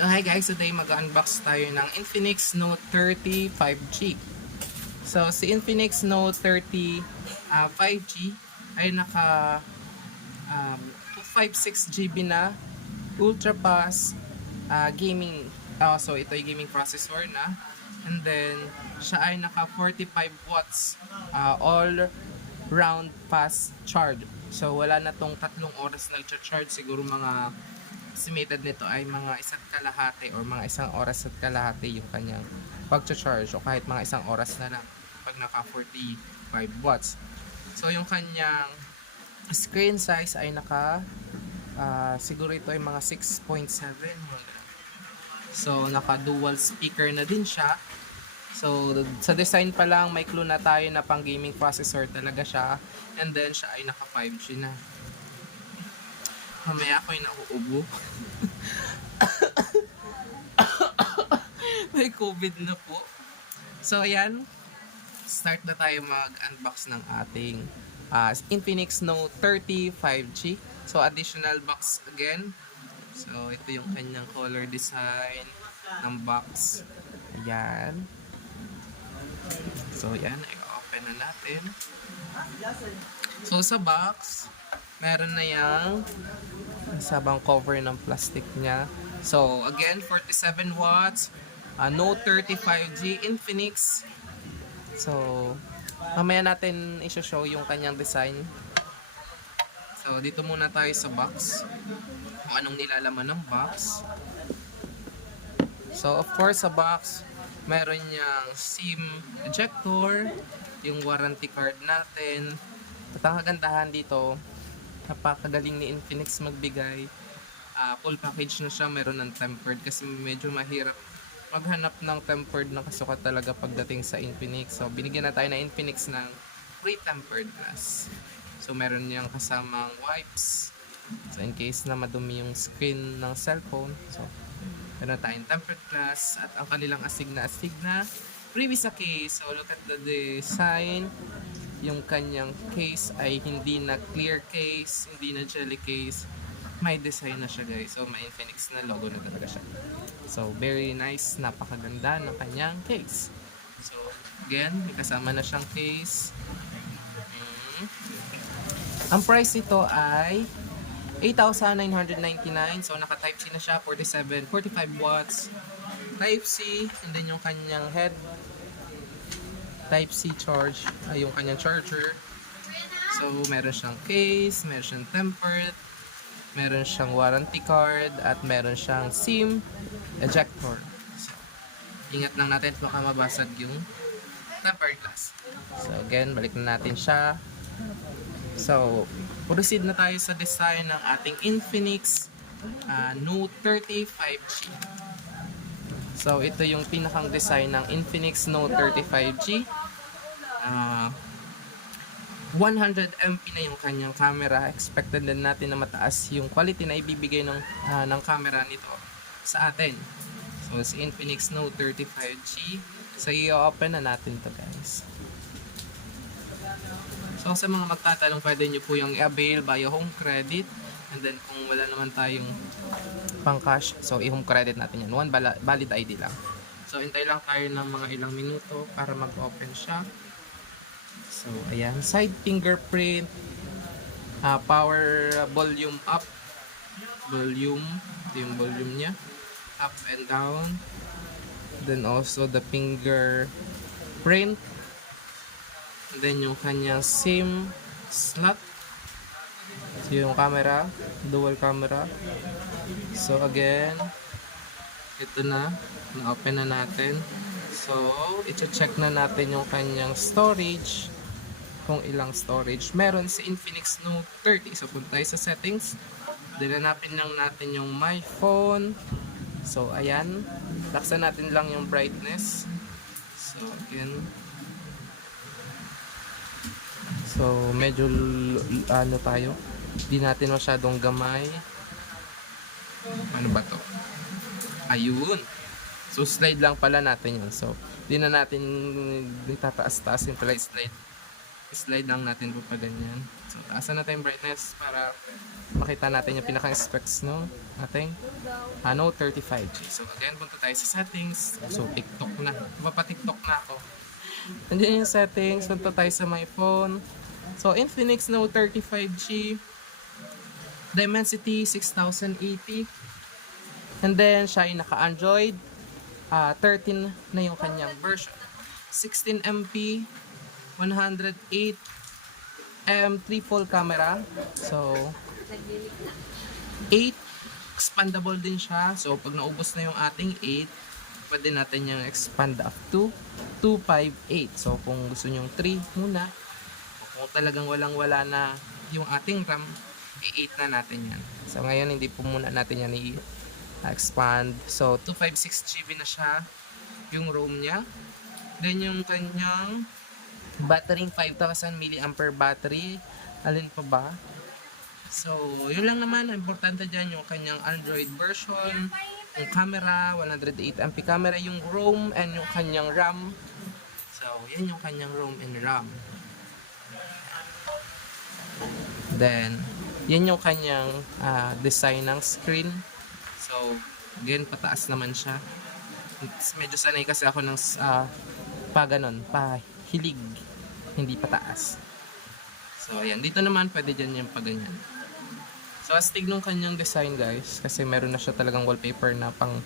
So hi guys, today mag-unbox tayo ng Infinix Note 30 5G. So si Infinix Note 30 5G ay naka 256 GB na ultra fast gaming. So ito ay gaming processor na. And then siya ay naka 45 watts all round fast charge. So wala na tong 3 oras na charge, siguro mga estimated nito ay mga 1.5 or mga 1 oras at kalahati yung kanyang pag-charge, o kahit mga 1 oras na lang pag naka 45 watts. So yung kanyang screen size ay naka siguro ito ay mga 6.7. So naka dual speaker na din siya. So sa design pa lang may clue na tayo na pang gaming processor talaga siya, and then siya ay naka 5G na. Mamaya ako'y nauubo. May COVID na po. So ayan, start na tayo mag-unbox ng ating Infinix Note 30 5G. So additional box again. So ito yung kanyang color design ng box. Ayan. So ayan, i-open na natin. So sa box, meron na yung sabang cover ng plastic niya. So again, 47 watts, Note 30 5G Infinix. So mamaya natin i-show yung kanyang design. So dito muna tayo sa box, kung anong nilalaman ng box. So of course sa box, meron niyang SIM ejector, yung warranty card natin. At ang kagandahan dito, napakagaling ni Infinix magbigay. Full package na siya, meron ng tempered kasi medyo mahirap maghanap ng tempered na kasukat talaga pagdating sa Infinix. So binigyan na tayo na Infinix ng free tempered glass. So meron niyang kasamang wipes. So in case na madumi yung screen ng cellphone, so meron tayong tempered glass, at ang kanilang astig na freebie sa case. So look at the design. Yung kanyang case ay hindi na clear case, hindi na jelly case. May design na siya guys. So may Infinix na logo na talaga siya. So very nice, napakaganda ng kanyang case. So again, may kasama na siyang case. Ang price nito ay 8,999. So naka Type C na siya, 45 watts Type C, and then yung kanyang head Type C charge, yung kanyang charger. So meron siyang case, meron siyang tempered, meron siyang warranty card, at meron siyang SIM ejector. So ingat lang natin baka mabasag yung tempered glass. So again, balik na natin siya. So proceed na tayo sa design ng ating Infinix Note 30 5G. So ito yung pinakang design ng Infinix Note 30 5G. 100MP na yung kanyang camera. Expected din natin na mataas yung quality na ibibigay ng camera nito sa atin. So si Infinix Note 30 5G. So i-open na natin to guys. So sa mga magtatanong, pwede nyo po yung i-avail via home credit. And then kung wala naman tayong pang cash, so i-home credit natin yan. One valid ID lang. So hintay lang tayo ng mga ilang minuto para mag-open siya. So ayan, side fingerprint, power volume up, volume, ito yung volume niya, up and down. Then also the fingerprint. And then yung kanyang SIM slot. So yung camera, dual camera. So again, ito na, na-open na natin. So i-check na natin yung kanyang storage, kung ilang storage meron si Infinix Note 30. So punta tayo sa settings, dinanapin lang natin yung my phone. So ayan, laksan natin lang yung brightness. So again, so medyo ano tayo, di natin masyadong gamay. Ano ba to? Ayun. So slide lang pala natin yun. So di na natin tataas-taas yung pala slide. slide lang natin po pa ganyan. So, taasan natin yung brightness para makita natin yung pinaka-specs no ating Note 35G. So, again, punta tayo sa settings. So, TikTok na. Mapa-TikTok na ako. Nandiyan yung settings. Punta tayo sa my phone. So, Infinix Note 35G. Dimensity 6080. And then, siya ay naka-Android. 13 na yung kanyang version. 16MP, 108 triple camera. So, 8 expandable din siya. So, pag naubos na yung ating 8, pwede natin yung expand up to 258. So, kung gusto nyo 3 muna, o kung talagang walang-wala na yung ating RAM, 8 na natin yan. So, ngayon, hindi po muna natin yan i-expand. So, 256GB na siya yung ROM niya. Then, yung kanyang battery, 5,000 mAh battery. Alin pa ba? So, yun lang naman. Importante dyan yung kanyang Android version. Yung camera, 108MP camera. Yung ROM and yung kanyang RAM. So, yan yung kanyang ROM and RAM. Then, yan yung kanyang design ng screen. So, again, pataas naman siya. Medyo sanay kasi ako ng pahilig, hindi pataas. So, ayan. Dito naman, pwede dyan yung paganyan. So, astig nung kanyang design, guys. Kasi meron na siya talagang wallpaper na pang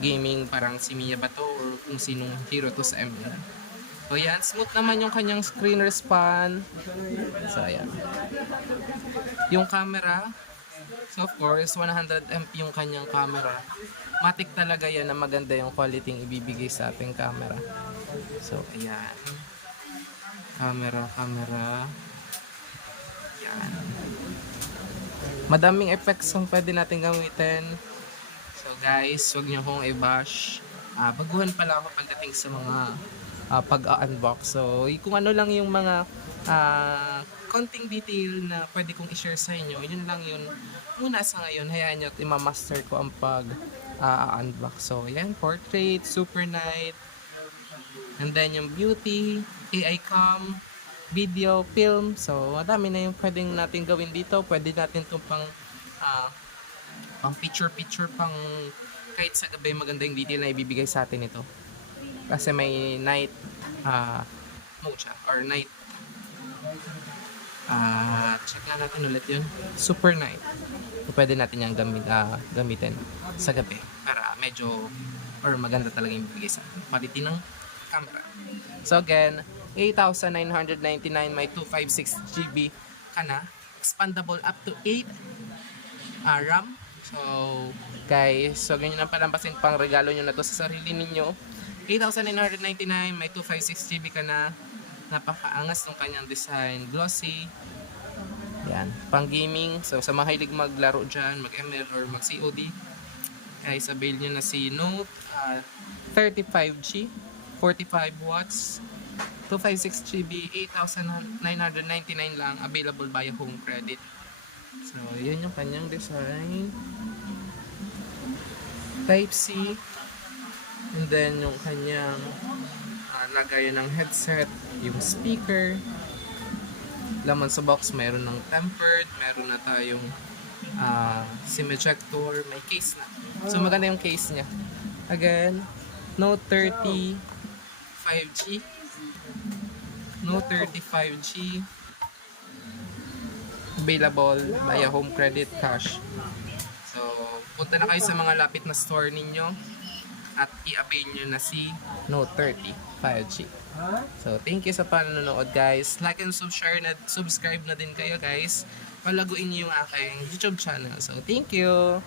gaming. Parang si Mia ba to? Or kung sinong hero to sa ML. So, ayan. Smooth naman yung kanyang screen respan. So, ayan. Yung camera. So, of course, 100MP yung kanyang camera. Matic talaga yan na maganda yung quality yung ibibigay sa ating camera. So, ayan. Camera. Ayan. Madaming effects ang pwede natin gamitin. So, guys, huwag niyo kong i-bash. Baguhan pala ako pagdating sa mga pag-unbox. So, kung ano lang yung mga konting detail na pwede kong i-share sa inyo, yun lang yun. Muna sa ngayon, hayaan nyo at imamaster ko ang pag-unbox. So, yan, portrait, super night, and then yung beauty, AI cam, video, film. So, madami na yung pwedeng natin gawin dito. Pwede natin itong pang picture, pang kahit sa gabi maganda yung detail na ibibigay sa atin ito. Kasi may night mode siya, or night check lang natin ulit yun. Super night. So, pwede natin yung gamitin sa gabi para medyo or maganda talaga yung bibigay sa atin. Quality ng camera. So again, 8,999 may 256GB ka na. Expandable up to 8 RAM. So guys, so ganyan ang palampasin pang regalo nyo na to sa sarili ninyo. 8,999 may 256GB ka na. Napakaangas ng kanyang design. Glossy. Yan. Pang gaming. So sa mahilig maglaro dyan, mag-ML or mag-COD, guys, avail nyo na si Note 35G. 45 watts. 256GB. 8,999 lang. Available via home credit. So yan yung kanyang design. Type-C. And then yung kanyang lagayan ng headset, yung speaker. Laman sa box, mayroon ng tempered, meron na tayong SIM ejector, may case na. So maganda yung case niya. Again, Note 30 5G. Note 30 5G. Available via home credit cash. So, punta na kayo sa mga lapit na store ninyo at i-avail nyo na si Note 30 5G. So, thank you sa panonood, guys. Like and subscribe na din kayo, guys. Palaguin nyo yung aking YouTube channel. So, thank you!